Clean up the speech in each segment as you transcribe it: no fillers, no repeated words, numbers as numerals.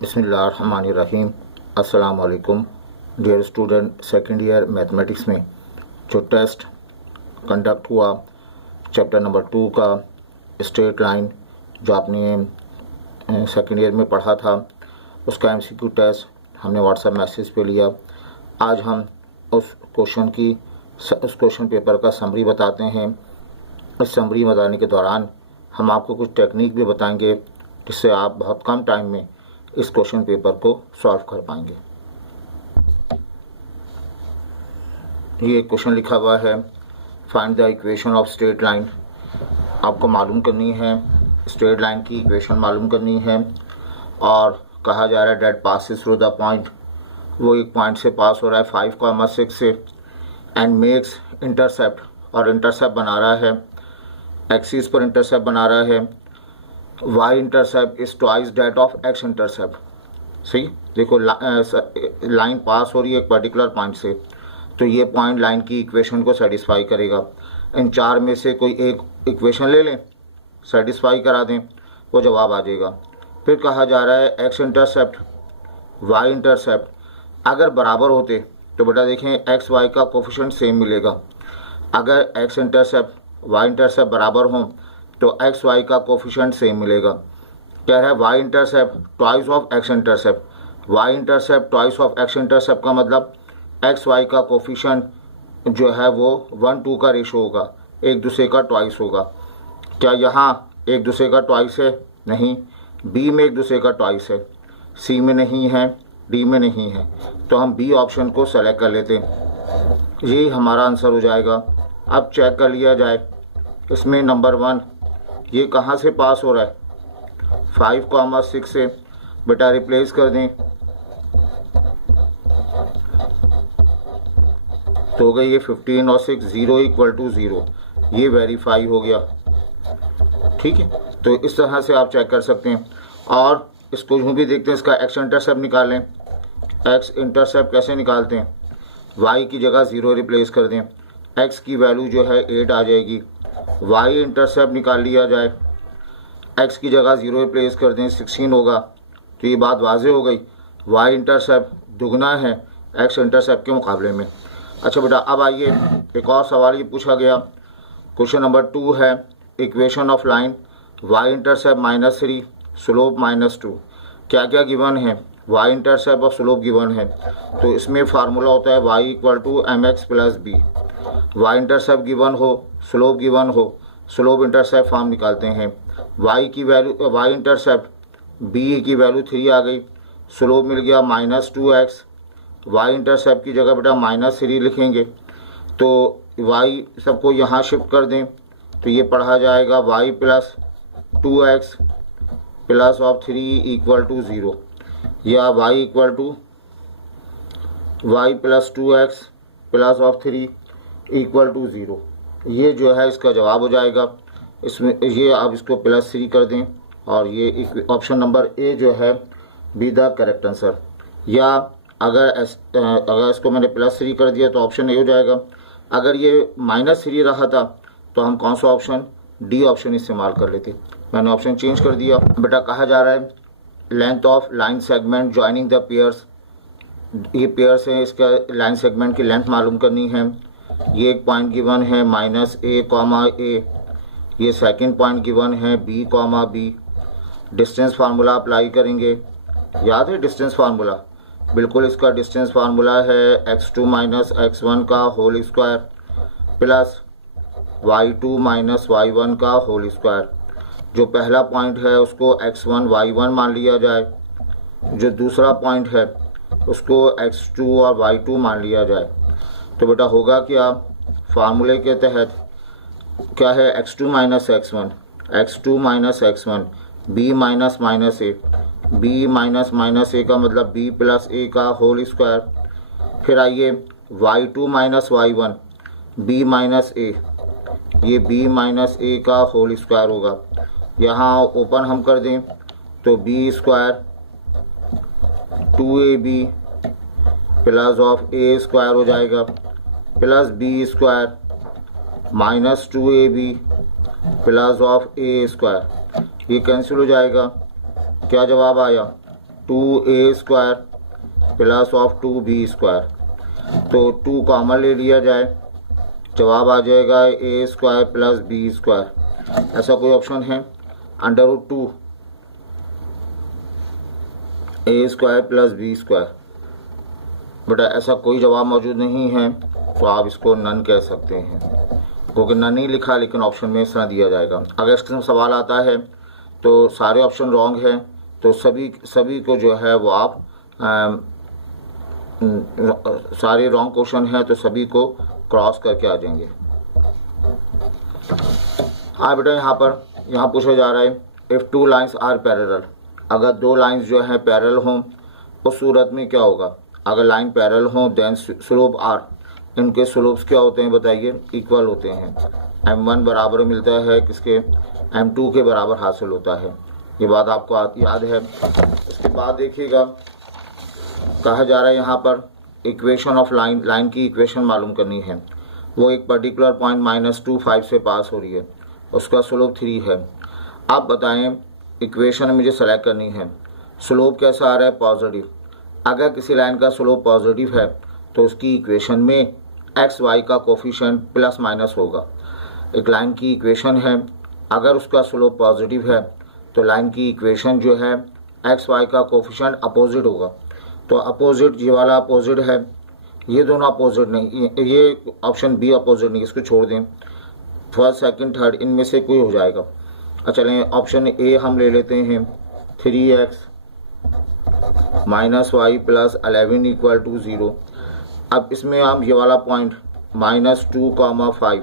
बिस्मिल्लाहिर्रहमानिर्रहीम। अस्सलाम वालेकुम dear student. Second year mathematics में जो टेस्ट कंडक्ट हुआ चैप्टर नंबर 2 का स्ट्रेट लाइन, जो आपने सेकेंड ईयर में पढ़ा था, उसका एमसीक्यू टेस्ट हमने व्हाट्सएप मैसेज पे लिया। आज हम उस क्वेश्चन पेपर का समरी बताते हैं। इस समरी बताने के दौरान हम आपको कुछ टेक्निक भी बताएंगे जिससे आप बहुत कम टाइम में इस क्वेश्चन पेपर को सॉल्व कर पाएंगे। ये क्वेश्चन लिखा हुआ है, find the equation of straight line. आपको मालूम करनी है, स्ट्रेट लाइन की इक्वेशन मालूम करनी है। और कहा जा रहा है that passes through the point, वो एक पॉइंट से पास हो रहा है 5,6 से, एंड मेक्स इंटरसेप्ट, और इंटरसेप्ट बना रहा है एक्सिस पर, इंटरसेप्ट बना रहा है y intercept is twice that of x intercept. सही, देखो लाइन पास हो रही है एक पर्टिकुलर पॉइंट से, तो ये पॉइंट लाइन की इक्वेशन को सेटिस्फाई करेगा। इन चार में से कोई एक इक्वेशन ले लें, सेटिस्फाई करा दें, वो जवाब आ जाएगा। फिर कहा जा रहा है x इंटरसेप्ट y इंटरसेप्ट अगर बराबर होते तो बेटा देखें x y का कोफिशिएंट सेम मिलेगा। अगर x इंटरसेप्ट y इंटरसेप्ट बराबर हों तो एक्स वाई का कोफिशिएंट सेम मिलेगा। क्या है, y intercept twice of x intercept. Y intercept twice of x intercept का मतलब एक्स वाई का कोफिशिएंट जो है वो 1:2 का रेशो होगा, एक दूसरे का ट्वाइस होगा। क्या यहाँ एक दूसरे का ट्वाइस है? नहीं। बी में एक दूसरे का ट्वाइस है, सी में नहीं है, डी में नहीं है, तो हम बी ऑप्शन को सेलेक्ट कर लेते हैं। यही हमारा आंसर हो जाएगा। अब चेक कर लिया जाए, इसमें नंबर 1 ये कहाँ से पास हो रहा है? 5,6 से। बेटा रिप्लेस कर दें तो हो गई ये 15 और 6, 0 = 0। ये वेरीफाई हो गया। ठीक है, तो इस तरह से आप चेक कर सकते हैं। और इसको यूँ भी देखते हैं, इसका एक्स इंटरसेप्ट निकालें। एक्स इंटरसेप्ट कैसे निकालते हैं? वाई की जगह 0 रिप्लेस कर दें, एक्स की वैल्यू जो है 8 आ जाएगी। वाई इंटरसेप्ट निकाल लिया जाए, x की जगह 0 रिप्लेस कर दें, 16 होगा। तो ये बात वाज़ेह हो गई, y इंटरसेप्ट दुगना है x इंटरसेप्ट के मुकाबले में। अच्छा बेटा, अब आइए एक और सवाल ये पूछा गया, क्वेश्चन नंबर 2 है, equation of line y intercept -3 slope -2। क्या क्या गिवन है? y इंटरसेप्ट और स्लोप गिवन है, तो इसमें फार्मूला होता है y = mx + b। y intercept given हो, स्लोप गिवन हो, स्लोप इंटरसेप्ट फॉर्म निकालते हैं। y की वैल्यू, y इंटरसेप्ट b की वैल्यू 3 आ गई, स्लोप मिल गया -2x। y इंटरसेप्ट की जगह बेटा -3 लिखेंगे, तो y सबको यहाँ शिफ्ट कर दें, तो ये पढ़ा जाएगा y + 2x + 3 = 0, या y + 2x + 3 = 0। ये जो है इसका जवाब हो जाएगा। इसमें ये आप इसको +3 कर दें, और ये ऑप्शन नंबर ए जो है बी द करेक्ट आंसर। या अगर इसको मैंने +3 कर दिया तो ऑप्शन ए हो जाएगा। अगर ये -3 रहा था तो हम कौन सा ऑप्शन, डी ऑप्शन इस्तेमाल कर लेते। मैंने ऑप्शन चेंज कर दिया। बेटा कहा जा रहा है length of line segment joining the pairs. ये पेयर्स हैं, इसका लाइन सेगमेंट की लेंथ मालूम करनी है। ये एक पॉइंट गिवन है -a, ये सेकंड पॉइंट गिवन है b, b। Distance formula apply करेंगे, याद है डिस्टेंस फार्मूला? बिल्कुल, इसका डिस्टेंस फार्मूला है x2 - x1 का whole square plus y2 - y1 का होल स्क्वायर। जो पहला पॉइंट है उसको x1 y1 मान लिया जाए, जो दूसरा पॉइंट है उसको x2 और y2 मान लिया जाए। तो बेटा होगा क्या, फार्मूले के तहत क्या है, x2 - x1, x2 - x1, b -a, b -a का मतलब b + a का होल स्क्वायर। फिर आइए y2 - y1, b - a, ये b - a का होल स्क्वायर होगा। यहाँ ओपन हम कर दें तो b² 2ab + a² हो जाएगा, प्लस b² -2ab + a²। ये कैंसिल हो जाएगा। क्या जवाब आया? 2a² plus of 2b²। तो 2 कॉमन ले लिया जाए, जवाब आ जाएगा a² प्लस b²। ऐसा कोई ऑप्शन है? √2 a² प्लस b²। बेटा ऐसा कोई जवाब मौजूद नहीं है, तो आप इसको नन कह सकते हैं, क्योंकि नन नहीं लिखा लेकिन ऑप्शन में इस तरह दिया जाएगा। अगर इसका सवाल आता है तो सारे ऑप्शन रॉन्ग हैं, तो सभी को जो है वो आप सारे रॉन्ग क्वेश्चन हैं तो सभी को क्रॉस करके आ जाएंगे। हाँ बेटा यहाँ पूछा जा रहा है इफ़ 2 लाइन्स आर पैरेलल, अगर 2 लाइन्स जो हैं पैरेलल हों उस सूरत में क्या होगा? अगर लाइन पैरेलल हों देन स्लोप आर, इनके स्लोप्स क्या होते हैं बताइए? इक्वल होते हैं। m1 बराबर मिलता है किसके? m2 के बराबर हासिल होता है। ये बात आपको याद है। इसके बाद देखिएगा कहा जा रहा है यहाँ पर इक्वेशन ऑफ लाइन की इक्वेशन मालूम करनी है। वो एक पर्टिकुलर पॉइंट -2 5 से पास हो रही है, उसका स्लोप 3 है। आप बताएं इक्वेशन मुझे सेलेक्ट करनी है, स्लोप कैसा आ रहा है? पॉजिटिव। अगर किसी लाइन का स्लोप पॉजिटिव है तो उसकी इक्वेशन में एक्स वाई का कोफिशिएंट प्लस माइनस होगा। एक लाइन की इक्वेशन है, अगर उसका स्लोप पॉजिटिव है तो लाइन की इक्वेशन जो है एक्स वाई का कोफिशिएंट अपोजिट होगा। तो अपोजिट, ये वाला अपोजिट है, ये दोनों अपोजिट नहीं, ये ऑप्शन बी अपोजिट नहीं, इसको छोड़ दें। फर्स्ट सेकंड थर्ड इनमें से कोई हो जाएगा। चलें ऑप्शन ए हम ले लेते हैं, 3x - y प्लस 11 = 0। अब इसमें हम ये वाला पॉइंट -2, 5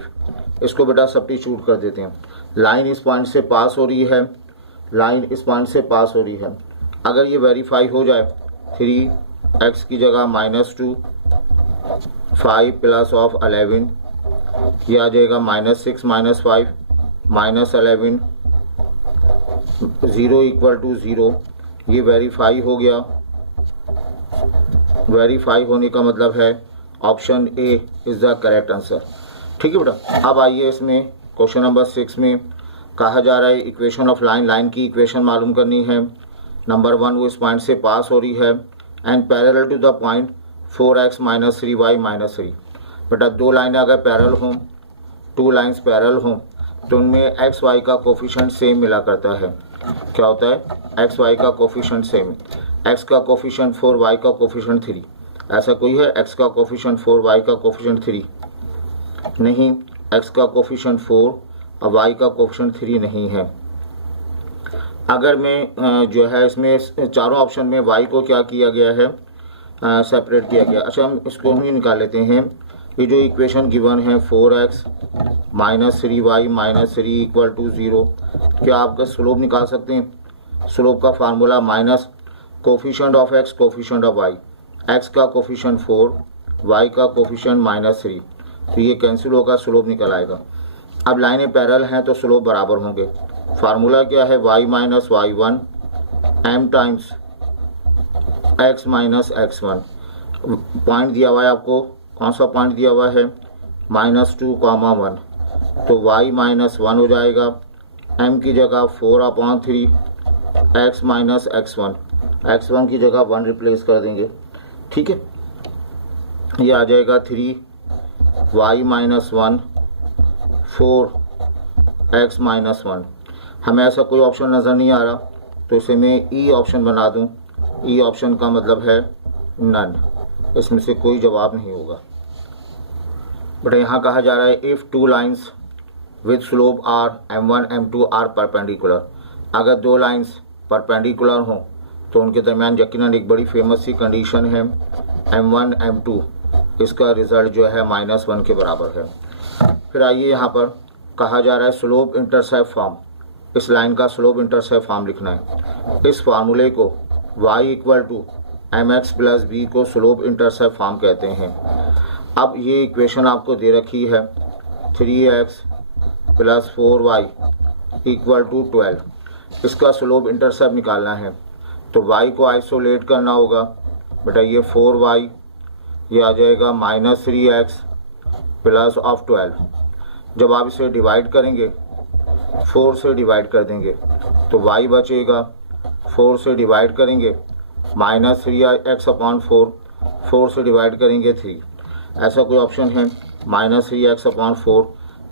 इसको बेटा सब्स्टिट्यूट कर देते हैं। लाइन इस पॉइंट से पास हो रही है, लाइन इस पॉइंट से पास हो रही है। अगर ये वेरीफाई हो जाए 3x की जगह -2, 5 प्लस ऑफ 11, ये आ जाएगा -6 - 5 -11 0 = 0। ये वेरीफाई हो गया। वेरीफाई होने का मतलब है option A is the correct answer. ठीक है बेटा। अब आइए इसमें क्वेश्चन नंबर 6 में कहा जा रहा है इक्वेशन ऑफ लाइन की इक्वेशन मालूम करनी है। नंबर 1 वो इस पॉइंट से पास हो रही है and parallel to the point 4x - 3y - 3। बेटा 2 लाइनें अगर पैरेलल हों, 2 लाइन्स पैरेलल हों तो उनमें एक्स वाई का कोफिशिएंट सेम मिला करता है। क्या होता है? एक्स वाई का कोफिशिएंट सेम। एक्स का कोफिशिएंट 4, वाई का कोफिशिएंट 3। ऐसा कोई है एक्स का कोफिशिएंट 4, वाई का कोफिशिएंट 3? नहीं, एक्स का कोफिशिएंट 4 और वाई का कोफिशिएंट 3 नहीं है। अगर मैं जो है इसमें चारों ऑप्शन में वाई को क्या किया गया है? सेपरेट किया गया। अच्छा हम इसको ही निकाल लेते हैं। ये जो इक्वेशन गिवन है 4x - 3y - 3 = 0, क्या आपका स्लोप निकाल सकते हैं? स्लोप का formula minus coefficient of x coefficient of y, x का कोफिशिएंट 4, y का कोफिशिएंट -3, तो ये कैंसिल होगा, स्लोप निकल आएगा। अब लाइनें पैरेलल हैं तो स्लोप बराबर होंगे। फार्मूला क्या है? y - y1 m times x - x1। Point दिया हुआ है आपको, कौन सा पॉइंट दिया हुआ है? -2, 1, तो y - 1 हो जाएगा, m की जगह 4/3 x - x1, x1 की जगह 1 रिप्लेस कर देंगे। ठीक है, ये आ जाएगा 3y - 1 4 x - 1। हमें ऐसा कोई ऑप्शन नज़र नहीं आ रहा तो इसे मैं ई ऑप्शन बना दूं। ई ऑप्शन का मतलब है नन, इसमें से कोई जवाब नहीं होगा। बट यहाँ कहा जा रहा है if 2 lines with slope are m1 m2 are perpendicular, अगर 2 लाइन्स परपेंडिकुलर हों तो उनके दरमियान यकीनन एक बड़ी फेमस सी कंडीशन है m1 m2, इसका रिज़ल्ट जो है -1 के बराबर है। फिर आइए यहाँ पर कहा जा रहा है स्लोप इंटरसेप्ट फॉर्म, इस लाइन का स्लोप इंटरसेप्ट फॉर्म लिखना है। इस फार्मूले को y = mx + b को स्लोप इंटरसेप्ट फॉर्म कहते हैं। अब ये इक्वेशन आपको दे रखी है 3x + 4y = 12, इसका स्लोप इंटरसेप्ट निकालना है तो y को आइसोलेट करना होगा। बेटा ये 4y, ये आ जाएगा -3x प्लस ऑफ 12। जब आप इसे डिवाइड करेंगे 4 से डिवाइड कर देंगे तो y बचेगा, 4 से डिवाइड करेंगे -3x/4, 4 से डिवाइड करेंगे 3, ऐसा कोई ऑप्शन है -3x/4,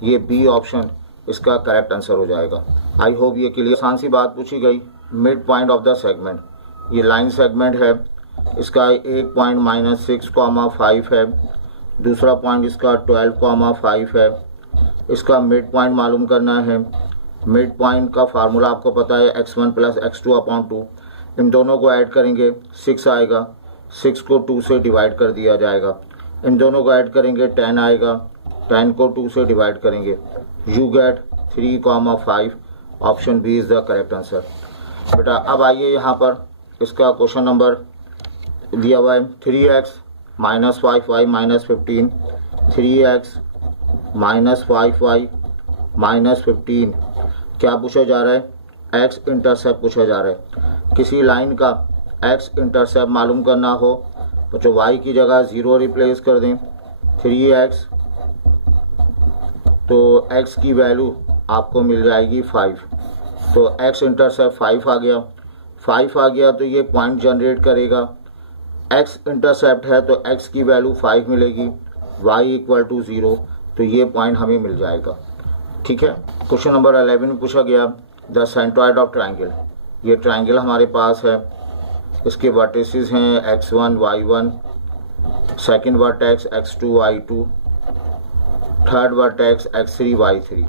ये बी ऑप्शन इसका करेक्ट आंसर हो जाएगा। आई होप ये क्लियर। आसान सी बात पूछी गई, mid point of the segment, ये लाइन सेगमेंट है, इसका एक पॉइंट -6,5 है, दूसरा पॉइंट इसका 12,5 है, इसका मिड पॉइंट मालूम करना है। मिड पॉइंट का फार्मूला आपको पता है x1 + x2/2, इन दोनों को ऐड करेंगे 6 आएगा, 6 को 2 से डिवाइड कर दिया जाएगा, इन दोनों को ऐड करेंगे 10 आएगा, 10 को 2 से डिवाइड करेंगे, you get 3,5, option B is the correct answer. बेटा अब आइए यहाँ पर इसका क्वेश्चन नंबर दिया हुआ है 3x - 5y - 15, 3x - 5y - 15, क्या पूछा जा रहा है? एक्स इंटरसेप्ट पूछा जा रहा है। किसी लाइन का एक्स इंटरसेप्ट मालूम करना हो तो जो y की जगह 0 रिप्लेस कर दें, 3x, तो x की वैल्यू आपको मिल जाएगी 5, तो x इंटरसेप्ट 5 आ गया, 5 आ गया तो ये पॉइंट जनरेट करेगा, x इंटरसेप्ट है तो x की वैल्यू 5 मिलेगी, y = 0, तो ये पॉइंट हमें मिल जाएगा। ठीक है। क्वेश्चन नंबर 11 में पूछा गया द सेंट्रॉइड ऑफ ट्राइंगल, ये ट्राइंगल हमारे पास है, इसके वर्टिसेस हैं x1 y1, second vertex x2 y2, third vertex x3 y3,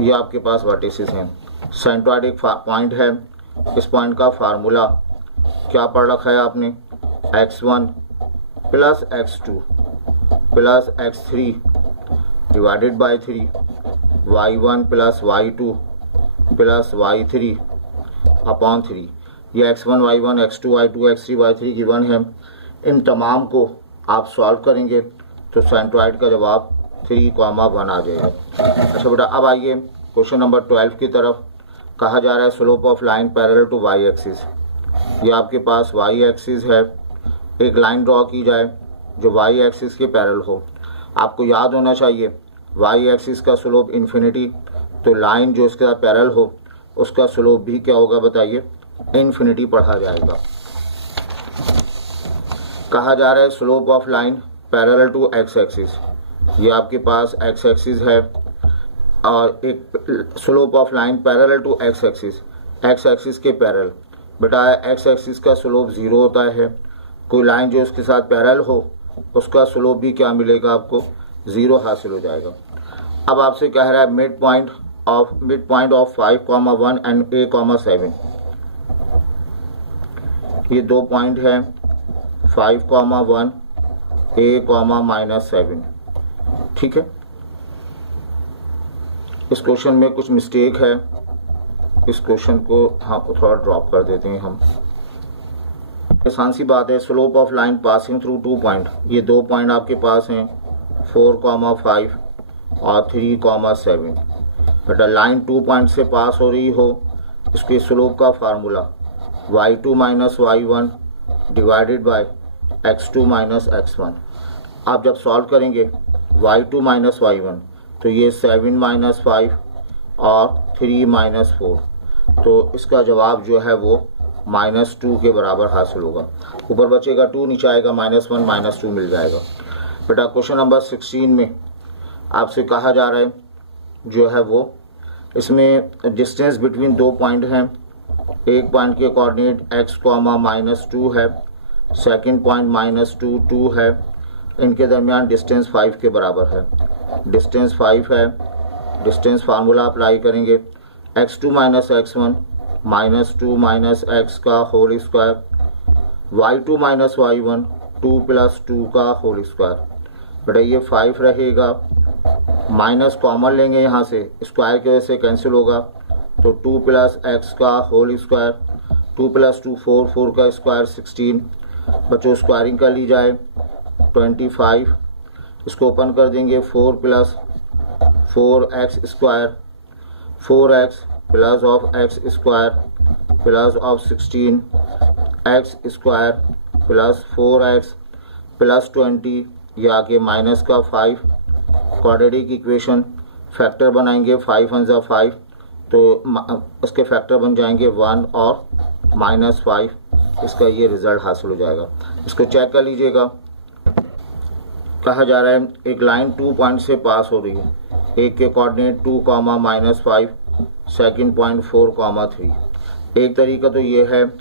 ये आपके पास वर्टिसेस हैं। सेंट्रॉइड एक पॉइंट है, इस पॉइंट का फार्मूला क्या पढ़ रखा है आपने? x1 + x2 + x3 divided by 3, y1 + y2 + y3/3, ये x1 y1 x2 y2 x3 y3 given है। इन तमाम को आप सॉल्व करेंगे तो सेंट्रॉइड का जवाब 3,1 आ जाएगा। अच्छा बेटा अब आइए क्वेश्चन नंबर 12 की तरफ। कहा जा रहा है slope of line parallel to y axis, ये आपके पास y एक्सिस है, एक लाइन ड्रॉ की जाए जो y एक्सिस के पैरेलल हो। आपको याद होना चाहिए y एक्सिस का स्लोप इन्फिनिटी, तो लाइन जो इसके साथ पैरेलल हो उसका स्लोप भी क्या होगा बताइए? इन्फिनिटी पढ़ा जाएगा। कहा जा रहा है slope of line parallel to x axis, ये आपके पास x एक्सिस है और एक slope of line parallel to x axis के पैरेलल। बेटा x एक्सिस का स्लोप 0 होता है, कोई लाइन जो उसके साथ पैरेलल हो उसका स्लोप भी क्या मिलेगा आपको? 0 हासिल हो जाएगा। अब आपसे कह रहा है mid point of 5,1 and a,7, ये दो पॉइंट हैं 5,1 a,-7, ठीक है। इस क्वेश्चन में कुछ मिस्टेक है, इस क्वेश्चन को हाँ थोड़ा ड्रॉप कर देते हैं हम। आसान सी बात है, slope of line passing through 2 point, ये 2 पॉइंट आपके पास हैं 4,5 और 3,7। बेटा लाइन 2 पॉइंट से पास हो रही हो, इसके स्लोप का formula y2 - y1 divided by x2 - x1। आप जब सॉल्व करेंगे y2 - y1 तो ये 7 - 5 और 3 - 4, तो इसका जवाब जो है वो -2 के बराबर हासिल होगा। ऊपर बचेगा 2, नीचे आएगा -1 -2 मिल जाएगा। बेटा क्वेश्चन नंबर 16 में आपसे कहा जा रहा है जो है वो, इसमें डिस्टेंस बिटवीन 2 पॉइंट हैं, एक पॉइंट के कोऑर्डिनेट x, -2 है, सेकंड पॉइंट -2 2 है, इनके दरमियान डिस्टेंस 5 के बराबर है। डिस्टेंस 5 है, डिस्टेंस फार्मूला अप्लाई करेंगे x2 - x1 -2 - x का होल स्क्वायर, y2 - y1 2 + 2 का होल स्क्वायर। बेटा ये 5 रहेगा, माइनस कॉमन लेंगे यहाँ से, स्क्वायर की वजह से कैंसिल होगा, तो 2 + x का होल स्क्वायर, 2 + 2 4, 4 का स्क्वायर 16, बच्चों स्क्वायरिंग कर ली जाए 25, इसको ओपन कर देंगे 4 + 4x square, 4x plus of x square plus of 16 x square plus 4x plus 20, ये आगे माइनस का 5, क्वाड्रेटिक इक्वेशन फैक्टर बनाएंगे 5 × 5, तो इसके फैक्टर बन जाएंगे 1 और -5, इसका ये रिज़ल्ट हासिल हो जाएगा। इसको चेक कर लीजिएगा। कहा जा रहा है एक लाइन 2 पॉइंट से पास हो रही है। एक के कोऑर्डिनेट 2, -5, सेकंड पॉइंट 4, 3। एक तरीका तो ये है,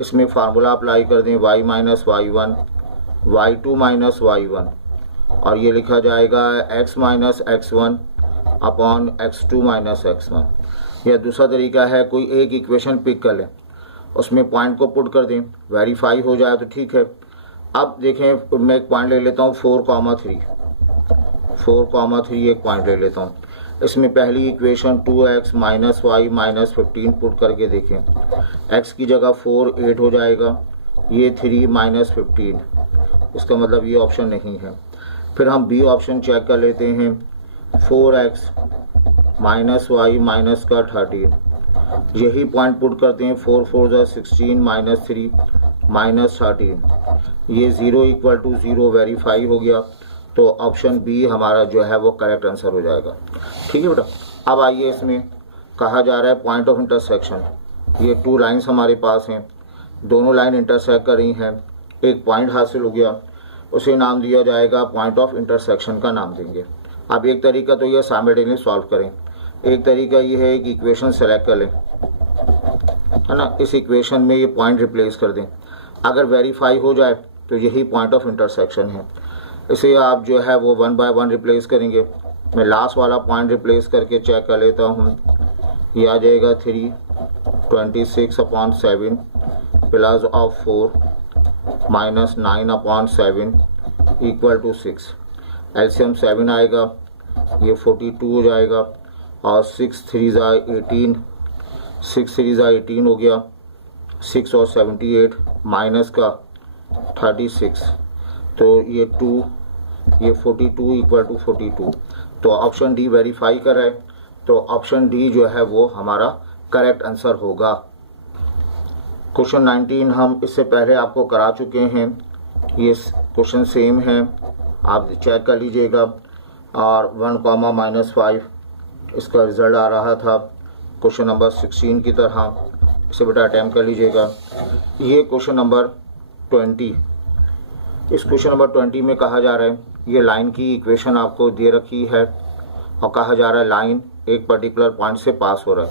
इसमें फार्मूला अप्लाई कर दें y - y1, y2 - y1, और ये लिखा जाएगा x - x1 upon x2 - x1। या दूसरा तरीका है, कोई एक इक्वेशन पिक कर लें, उसमें पॉइंट को पुट कर दें, वेरीफाई हो जाए तो ठीक है। अब देखें, मैं एक पॉइंट ले लेता हूँ 4,3 एक पॉइंट ले लेता हूँ। इसमें पहली इक्वेशन 2x - y - 15 पुट करके देखें, x की जगह 4 8 हो जाएगा, ये 3 - 15, इसका मतलब ये ऑप्शन नहीं है। फिर हम बी ऑप्शन चेक कर लेते हैं, 4x - y - 13, यही पॉइंट पुट करते हैं, 4 4 16 - 3 - 13, ये 0 = 0 वेरीफाई हो गया। तो ऑप्शन बी हमारा जो है वो करेक्ट आंसर हो जाएगा। ठीक है बेटा। अब आइए, इसमें कहा जा रहा है पॉइंट ऑफ इंटरसेक्शन। ये 2 लाइंस हमारे पास हैं, दोनों लाइन इंटरसेक्ट कर रही हैं, एक पॉइंट हासिल हो गया, उसे नाम दिया जाएगा पॉइंट ऑफ इंटरसेक्शन का नाम देंगे। अब एक तरीका तो यह साइमल्टेनियस सॉल्व करें, एक तरीका ये है कि इक्वेशन सेलेक्ट कर लें, है ना, इस इक्वेशन में ये पॉइंट रिप्लेस कर दें। अगर वेरीफाई हो जाए तो यही पॉइंट ऑफ इंटरसेक्शन है। इसे आप जो है वो 1 बाय 1 रिप्लेस करेंगे। मैं लास्ट वाला पॉइंट रिप्लेस करके चेक कर लेता हूँ। ये आ जाएगा 3 26/7 प्लस ऑफ 4 - 9/7 = 6। एलसीएम 7 आएगा, ये 42 हो जाएगा, और 6 3 18, 6 3 18 हो गया, 6 और 78 माइनस का 36, तो ये 2, ये 42 = 42। तो ऑप्शन डी वेरीफाई कर है, तो ऑप्शन डी जो है वो हमारा करेक्ट आंसर होगा। क्वेश्चन 19 हम इससे पहले आपको करा चुके हैं, ये क्वेश्चन सेम है, आप चेक कर लीजिएगा। और 1, -5 इसका रिज़ल्ट आ रहा था क्वेश्चन नंबर 16 की तरह, इसे बेटा अटैम्प्ट कर लीजिएगा। ये क्वेश्चन नंबर 20, इस क्वेश्चन नंबर 20 में कहा जा रहा है, ये लाइन की इक्वेशन आपको दे रखी है और कहा जा रहा है लाइन एक पर्टिकुलर पॉइंट से पास हो रहा है,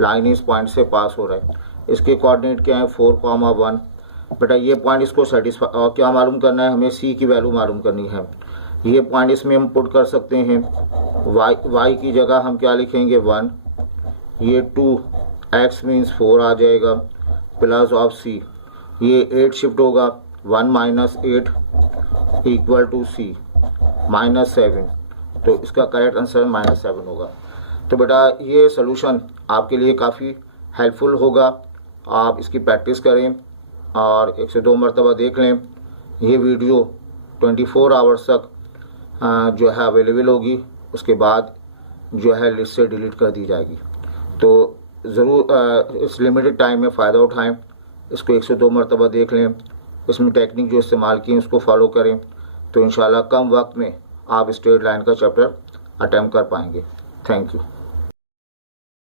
लाइन इस पॉइंट से पास हो रहा है। इसके कोऑर्डिनेट क्या है, 4, 1। बेटा ये पॉइंट इसको सेटिस्फाई, और क्या मालूम करना है हमें, सी की वैल्यू मालूम करनी है। ये पॉइंट इसमें हम पुट कर सकते हैं, y की जगह हम क्या लिखेंगे 1, ये 2, x मीन्स 4 आ जाएगा, प्लस ऑफ सी, ये 8 शिफ्ट होगा, 1 - 8 = c -7, तो इसका करेक्ट आंसर -7 होगा। तो बेटा ये सोल्यूशन आपके लिए काफ़ी हेल्पफुल होगा, आप इसकी प्रैक्टिस करें और 1 से 2 मरतबा देख लें। ये वीडियो 24 आवर्स तक जो है अवेलेबल होगी, उसके बाद जो है लिस्ट से डिलीट कर दी जाएगी। तो ज़रूर इस लिमिटेड टाइम में फ़ायदा उठाएं, इसको 1 से 2 मरतबा देख लें, इसमें टेक्निक जो इस्तेमाल की उसको फॉलो करें, तो इंशाल्लाह कम वक्त में आप स्ट्रेट लाइन का चैप्टर अटैम्प्ट कर पाएंगे। Thank you.